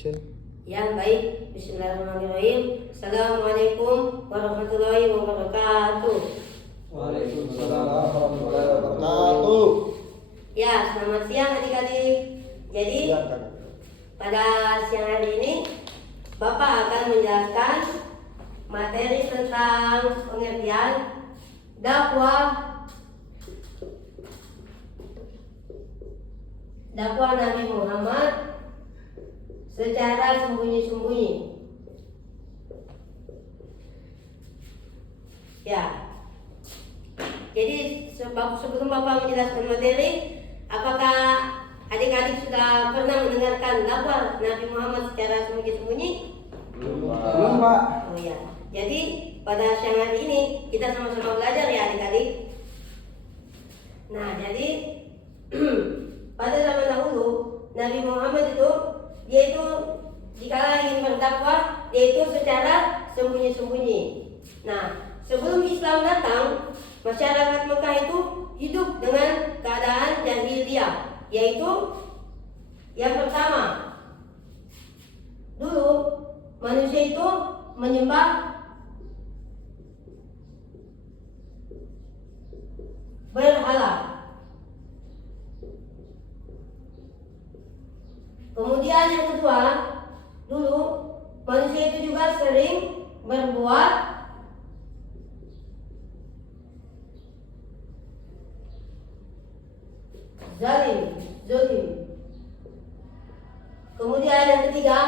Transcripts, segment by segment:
Yang baik, bismillahirrahmanirrahim. Assalamualaikum warahmatullahi wabarakatuh. Waalaikumsalam warahmatullahi wabarakatuh. Ya, selamat siang adik-adik. Jadi pada siang hari ini Bapak akan menjelaskan materi tentang pengertian dakwah Nabi Muhammad secara sembunyi-sembunyi. Ya. Jadi sebelum Bapak menjelaskan materi, apakah adik-adik sudah pernah mendengarkan dakwah Nabi Muhammad secara sembunyi-sembunyi? Belum, Pak. Oh ya. Jadi pada siang hari ini kita sama-sama belajar ya adik-adik. Nah, jadi pada zaman dahulu Nabi Muhammad itu dia itu dikala ingin berdakwah dia itu secara sembunyi-sembunyi. Nah, sebelum Islam datang, masyarakat Mekah itu hidup dengan keadaan jahiliyah, yaitu yang pertama, dulu manusia itu menyembah berhala. Kemudian yang kedua, dulu manusia itu juga sering berbuat zalim. Kemudian yang ketiga,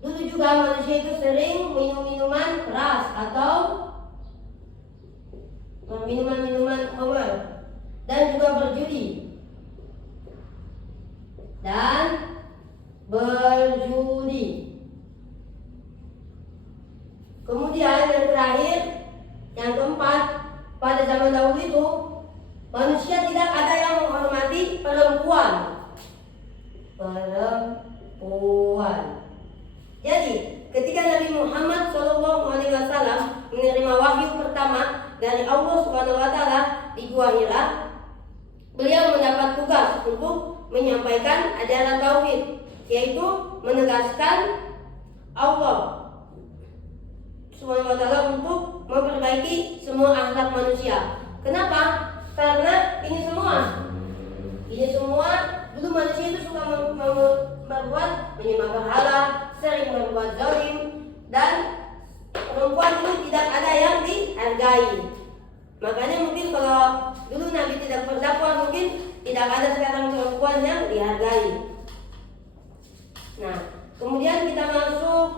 dulu juga manusia itu sering minum minuman keras atau minuman khamr dan juga berjudi. Kemudian yang terakhir, yang keempat, pada zaman dahulu itu manusia tidak ada yang menghormati perempuan. Jadi ketika Nabi Muhammad SAW menerima wahyu pertama dari Allah Subhanahu Wa Taala di Gua Hira, beliau mendapat tugas untuk menyampaikan ajaran tauhid, yaitu menegaskan Allah Subhanahu Wa Taala untuk memperbaiki semua akhlak manusia. Kenapa? Karena ini semua dulu manusia itu suka berbuat menyembah berhala, sering berbuat zalim, dan perempuan itu tidak ada yang dihargai. Makanya mungkin kalau dulu Nabi tidak berdakwah, mungkin tidak ada sekarang perempuan yang dihargai. Nah, kemudian kita masuk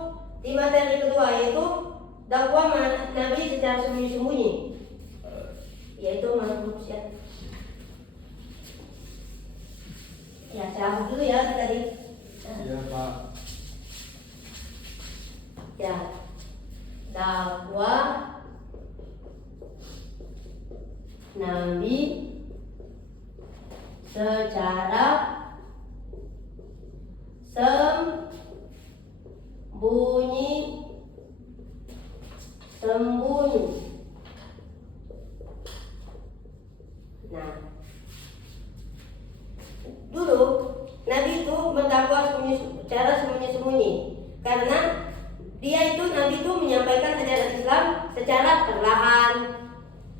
di materi kedua, yaitu dakwah Nabi secara sembunyi-sembunyi, yaitu masuk ya. Ya, saya hapus dulu ya tadi. Iya, Pak. Ya, dakwah Nabi secara sembunyi. Nah, dulu Nabi itu berdakwah secara sembunyi-sembunyi karena Nabi itu menyampaikan ajaran Islam secara perlahan,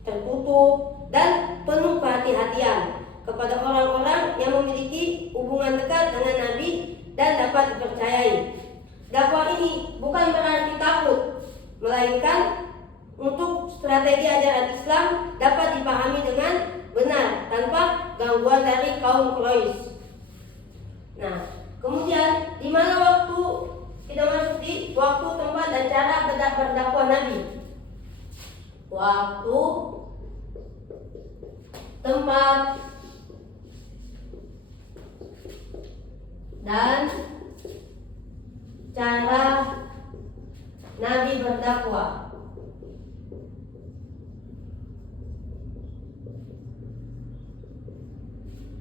tertutup, dan penuh kehati-hatian kepada orang-orang yang memiliki hubungan dekat dengan Nabi dan dapat dipercayai. Dakwah ini bukan berarti takut, melainkan untuk strategi ajaran Islam dapat dipahami dengan benar tanpa gangguan dari kaum Quraisy. Nah, kemudian di mana waktu kita masuk di waktu, tempat, dan cara berdakwah Nabi. Waktu, tempat, dan cara Nabi berdakwah.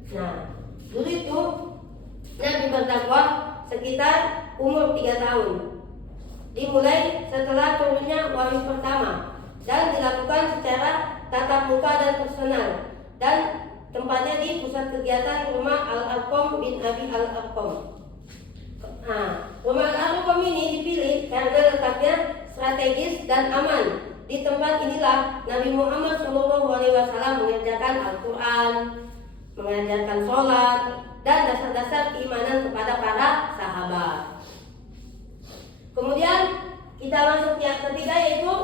Nah, dulu itu Nabi berdakwah sekitar umur 3 tahun. Dimulai setelah turunnya wahyu pertama dan dilakukan secara tatap muka dan personal, dan tempatnya di pusat kegiatan rumah Al-Arqam bin Abi Al-Arqam. Rumah Al-Qam ini dipilih karena letaknya strategis dan aman. Di tempat inilah Nabi Muhammad SAW mengerjakan Al-Quran, mengajarkan sholat, dan dasar-dasar keimanan kepada para sahabat. Kemudian kita masuk yang ketiga, yaitu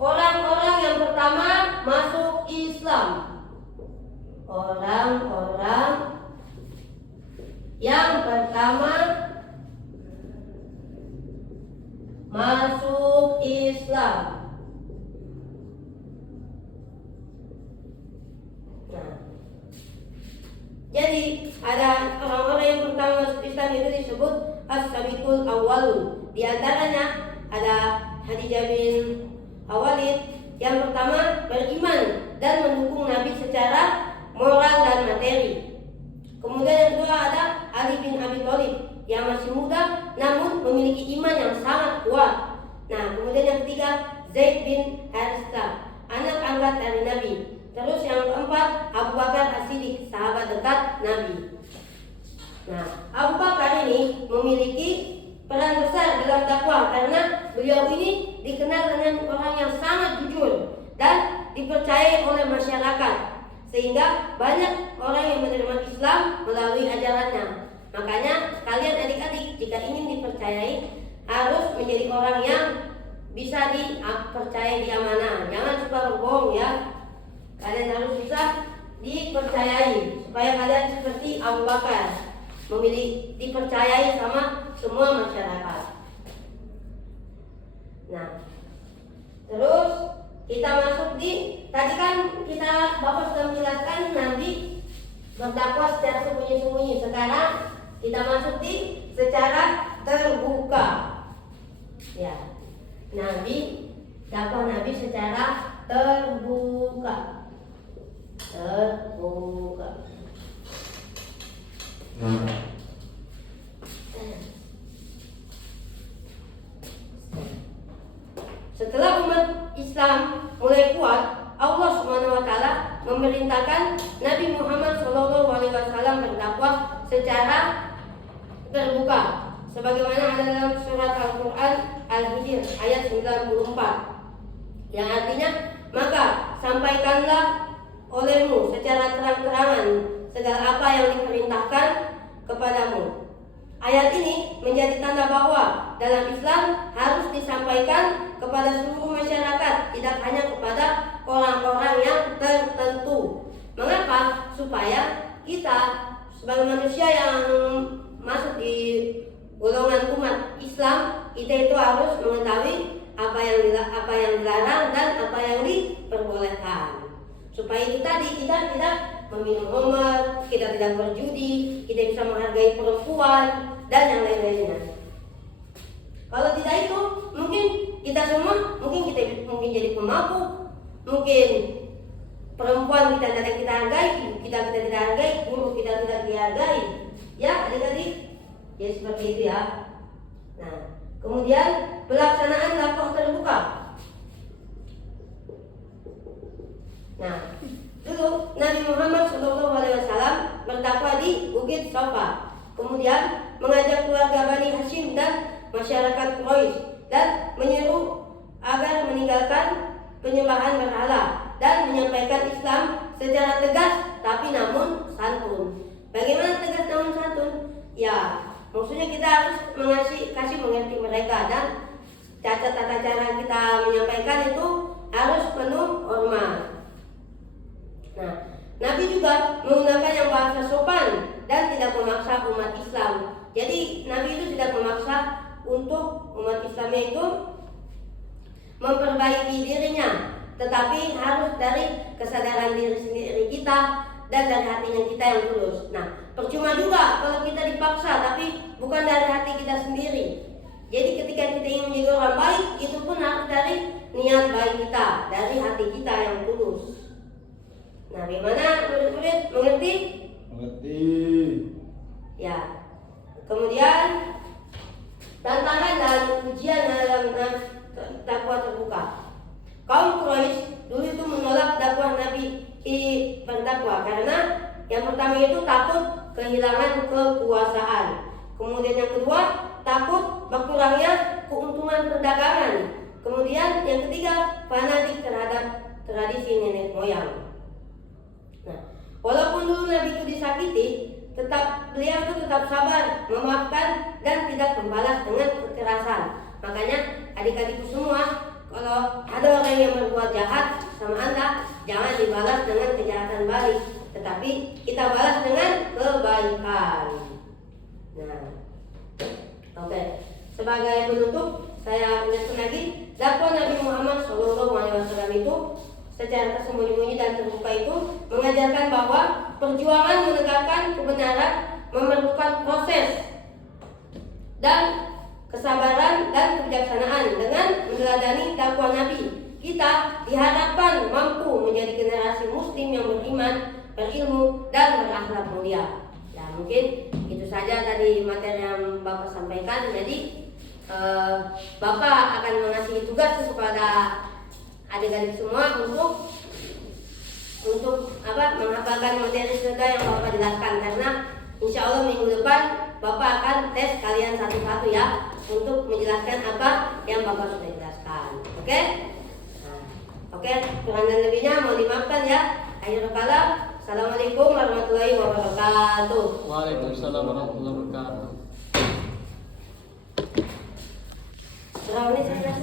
orang-orang yang pertama masuk Islam. Orang-orang yang pertama masuk Islam. Jadi ada orang-orang yang pertama masuk Islam itu disebut as-sabiqul awwalun. Di antaranya ada Khadijah bin Khuwailid yang pertama beriman dan mendukung Nabi secara moral dan materi. Kemudian yang kedua ada Ali bin Abi Thalib yang masih muda namun memiliki iman yang sangat kuat. Kemudian yang ketiga Zaid bin Harithah, anak angkat dari Nabi. Terus yang keempat Abu Bakar As-Siddiq, sahabat dekat Nabi. Abu Bakar ini memiliki peran besar dalam dakwah karena beliau ini dikenal dengan orang yang sangat jujur dan dipercayai oleh masyarakat, sehingga banyak orang yang menerima Islam melalui ajarannya. Makanya kalian adik-adik jika ingin dipercayai harus menjadi orang yang bisa dipercaya di amanah. Jangan suka berbohong ya. Kalian harus bisa dipercayai supaya kalian seperti Abu Bakar, dipercayai sama semua masyarakat. Terus kita masuk tadi kan Bapak sudah menjelaskan Nabi berdakwah secara sembunyi-sembunyi. Sekarang kita masuk secara terbuka. Dakwah Nabi secara terbuka. Setelah umat Islam mulai kuat, Allah SWT memerintahkan Nabi Muhammad SAW berdakwah secara terbuka, sebagaimana ada dalam surat Al-Quran Al-Hijr ayat 94, yang artinya, maka sampaikanlah olehmu secara terang-terangan segala apa yang diperintahkan kepadamu. Ayat ini menjadi tanda bahwa dalam Islam harus disampaikan kepada seluruh masyarakat, tidak hanya kepada orang-orang yang tertentu. Mengapa? Supaya kita sebagai manusia yang masuk di golongan umat Islam, kita itu harus mengetahui apa yang dilarang dan apa yang diperbolehkan. Supaya kita tidak meminum homer, kita tidak berjudi, kita bisa menghargai perempuan dan yang lain-lainnya. Kalau tidak itu, mungkin kita semua mungkin jadi pemabuk, mungkin perempuan kita tidak kita hargai, ibu kita tidak hargai, guru kita tidak dihargai. Ya, adik-adik, ya seperti itu ya. Kemudian pelaksanaan dakwah terbuka. Dulu Nabi Muhammad SAW berdakwah di Bukit Safa, kemudian mengajak keluarga Bani Hashim dan masyarakat Quraisy dan menyeru agar meninggalkan penyembahan berhala dan menyampaikan Islam secara tegas tapi namun santun. Bagaimana tegas namun santun? Ya, maksudnya kita harus kasih mengerti mereka, dan tata cara kita menyampaikan itu harus penuh hormat. Nabi juga menggunakan yang bahasa sopan dan tidak memaksa umat Islam. Jadi Nabi itu tidak memaksa untuk umat Islamnya itu memperbaiki dirinya, tetapi harus dari kesadaran diri sendiri kita dan dari hatinya kita yang tulus. Percuma juga kalau kita dipaksa tapi bukan dari hati kita sendiri. Jadi ketika kita ingin menjadi orang baik, itu pun harus dari niat baik kita, dari hati kita yang tulus. Bagaimana murid-murid mengerti? Mengerti. Ya. Kemudian tantangan dan ujian dalam dakwah terbuka. Kaum Quraisy dulu itu menolak dakwah Nabi berdakwah karena yang pertama itu takut kehilangan kekuasaan. Kemudian yang kedua takut berkurangnya keuntungan perdagangan. Kemudian yang ketiga, fanatik terhadap tradisi nenek moyang. Nah, walaupun dulu Nabi itu disakiti, beliau itu tetap sabar, memaafkan dan tidak membalas dengan kekerasan. Makanya adik-adikku semua, kalau ada orang yang berbuat jahat sama Anda, jangan dibalas dengan kejahatan balik, tetapi kita balas dengan kebaikan. Nah, oke. Sebagai penutup, saya ingatkan lagi, dakwah Nabi Muhammad SAW itu secara tersembunyi-sembunyi dan terbuka itu mengajarkan bahwa perjuangan menegakkan kebenaran memerlukan proses dan kesabaran dan kebijaksanaan. Dengan meneladani dakwah Nabi, kita diharapkan mampu menjadi generasi muslim yang beriman, berilmu, dan berakhlak mulia. Ya, mungkin itu saja tadi materi yang Bapak sampaikan. Jadi Bapak akan mengasih tugas kepada adik-adik semua untuk menghafalkan materi sudah yang Bapak jelaskan, karena insya Allah minggu depan Bapak akan tes kalian satu-satu ya untuk menjelaskan apa yang Bapak sudah jelaskan. Oke? Nah, oke, kurang dan lebihnya mohon dimaafkan ya. Akhirul kalam. Assalamualaikum warahmatullahi wabarakatuh. Waalaikumsalam warahmatullahi wabarakatuh. Berapa menit saya